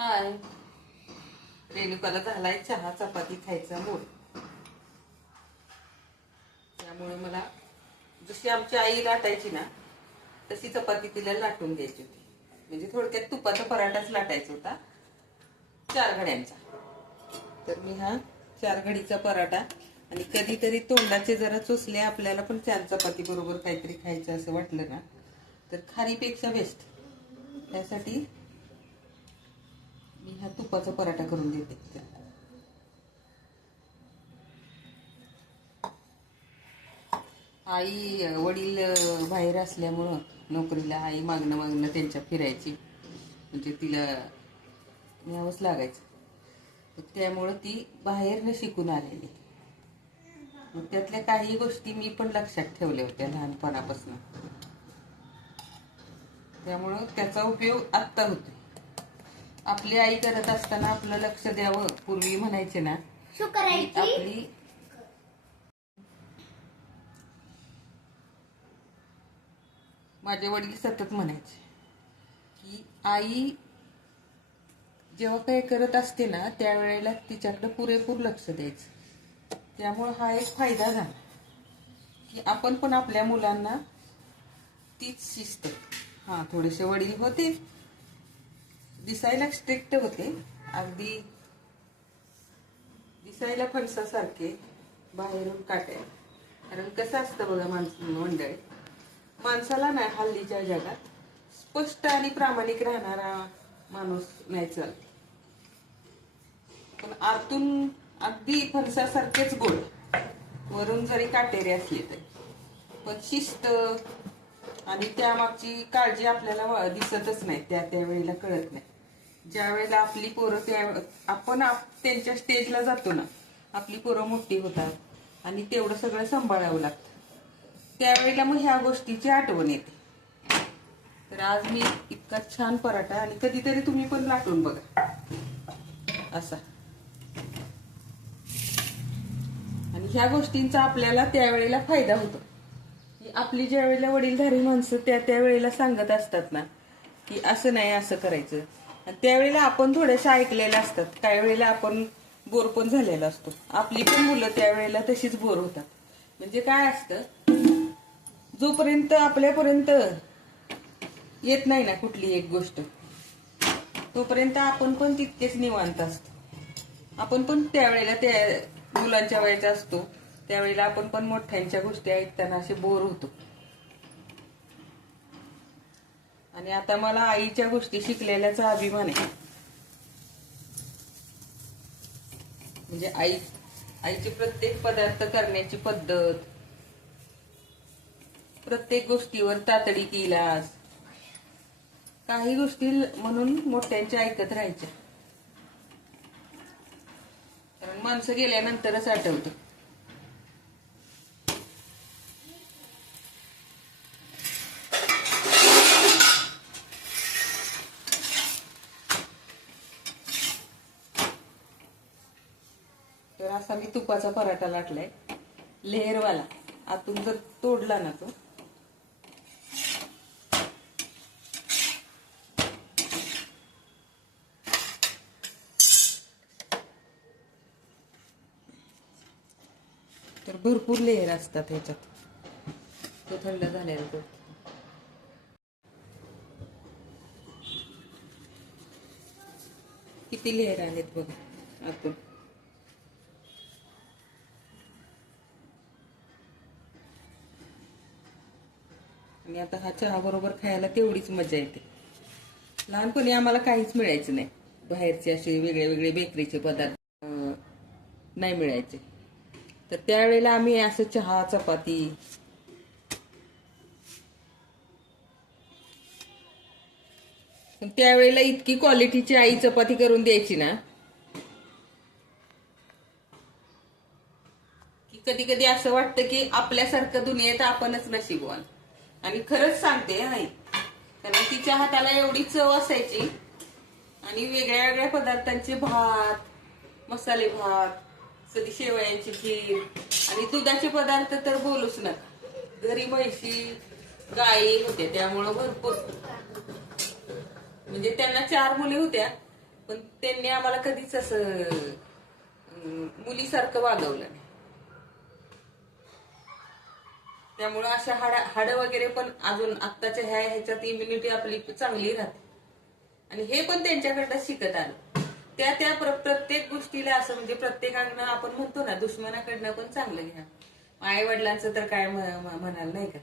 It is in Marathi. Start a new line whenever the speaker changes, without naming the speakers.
हाय. रेणुकाला झालाय चहा चपाती खायचा मूड. त्यामुळे मला जशी आमची आई लाटायची ना तशी चपाती तिला लाटून द्यायची होती. म्हणजे थोडक्यात तुपाचा पराठाच लाटायचा होता. चार घड्यांचा. तर मी हा चार घडीचा पराठा आणि कधीतरी तोंडाचे जरा चोचले आपल्याला पण चार चपाती बरोबर काहीतरी खायचं असं वाटलं ना तर खारीपेक्षा बेस्ट त्यासाठी तुपाचा पराठा करून देते. आई वडील बाहेर असल्यामुळं नोकरीला आई मागणं मागणं त्यांच्या फिरायची. म्हणजे तिला न्यावंच लागायचं. तर त्यामुळं ती बाहेरनं शिकून आलेली. मग त्यातल्या काही गोष्टी मी पण लक्षात ठेवल्या होत्या लहानपणापासून. त्यामुळं त्याचा उपयोग आत्ता होतो आपली आई करत असताना आपलं लक्ष द्यावं. पूर्वी म्हणायचे ना आपली माझे वडील सतत म्हणायचे की आई जेव्हा काही करत असते ना त्यावेळेला तिच्याकडे पुरेपूर लक्ष द्यायचं. त्यामुळं हा एक फायदा झाला की आपण पण आपल्या मुलांना तीच शिस्त. हां थोडेसे वडील होते दिसायला स्ट्रिक्ट होते. अगदी दिसायला फणसासारखे बाहेरून काटे कारण कसं असतं बघा माणस मंडळी. माणसाला नाही हल्लीच्या जगात स्पष्ट आणि प्रामाणिक राहणारा माणूस नाही चालत. पण आतून अगदी फणसासारखेच गोड. वरून जरी काटेरे असले तरी. पण शिस्त आणि त्यामागची काळजी आपल्याला दिसतच नाही. त्या त्यावेळेला कळत नाही. ज्या वेळेला आपली पोरं त्या आपण त्यांच्या स्टेजला जातो ना आपली पोरं मोठी होतात आणि तेवढं सगळं सांभाळावं लागतं. त्यावेळेला मग ह्या गोष्टीची आठवण येते. तर आज मी इतका छान पराठा आणि कधीतरी तुम्ही पण लाटून बघा. असा. आणि ह्या गोष्टींचा आपल्याला त्यावेळेला फायदा होतो. की आपली ज्या वेळेला वडीलधारी माणसं त्या त्यावेळेला सांगत असतात ना की असं नाही असं करायचं. त्यावेळेला आपण थोड्याशा ऐकलेल्या असतात काही वेळेला आपण बोर पण झालेला असतो. आपली पण मुलं त्यावेळेला तशीच बोर होतात. म्हणजे काय असतं? जोपर्यंत आपल्यापर्यंत येत नाही ना कुठली एक गोष्ट तोपर्यंत आपण पण तितकेच निवांत असतो. आपण पण त्यावेळेला त्या मुलांच्या वयाचा असतो. त्यावेळेला आपण पण मोठ्यांच्या गोष्टी ऐकताना असे बोर होतो. आणि आता मला आईच्या गोष्टी शिकलेल्याचा अभिमान आहे. म्हणजे आई आईचे प्रत्येक पदार्थ करण्याची पद्धत प्रत्येक गोष्टीवर तातडी केलास काही गोष्टी म्हणून मोठ्यांच्या ऐकत राहायच्या. कारण माणसं गेल्यानंतरच आठवतं तर असा मी तुपाचा पराठा लाटलाय. लेहरवाला. आतून जर तोडला ना तो. तर भरपूर लेअर असतात ह्याच्यात. तो थंड झालेला तो. किती लेअर आहेत बघा आतून. आणि आता हा चहा बरोबर खायला तेवढीच मजा येते. लहानपणी आम्हाला काहीच मिळायचं नाही. बाहेरचे असे वेगळे वेगळे बेकरीचे पदार्थ नाही मिळायचे. तर त्यावेळेला आम्ही असं चहा चपाती पण त्यावेळेला इतकी क्वालिटीची आई चपाती करून द्यायची ना की कधी कधी असं वाटतं की आपल्यासारखं दुनियेत आपणच नशीबवान. आणि खरंच सांगते आई. कारण तिच्या हाताला एवढी चव असायची. आणि वेगळ्या वेगळ्या पदार्थांचे भात मसाले भात कधी शेवयांची खीर. आणि दुधाचे पदार्थ तर बोलूच नका. घरी म्हैशी गायी होत्या त्यामुळं भरपूर. म्हणजे त्यांना चार मुली होत्या पण त्यांनी आम्हाला कधीच असं मुलीसारखं वागवलं नाही. त्यामुळं अशा हाड हाडं वगैरे पण अजून आत्ताच्या ह्या ह्याच्यात इम्युनिटी आपली चांगली राहते. आणि हे पण त्यांच्याकडनं शिकत आलं. त्या त्या प्रत्येक गोष्टीला असं म्हणजे प्रत्येकानं आपण म्हणतो ना दुश्मनाकडनं पण चांगलं घ्या. आई वडिलांचं तर काय म्हणाल नाही का?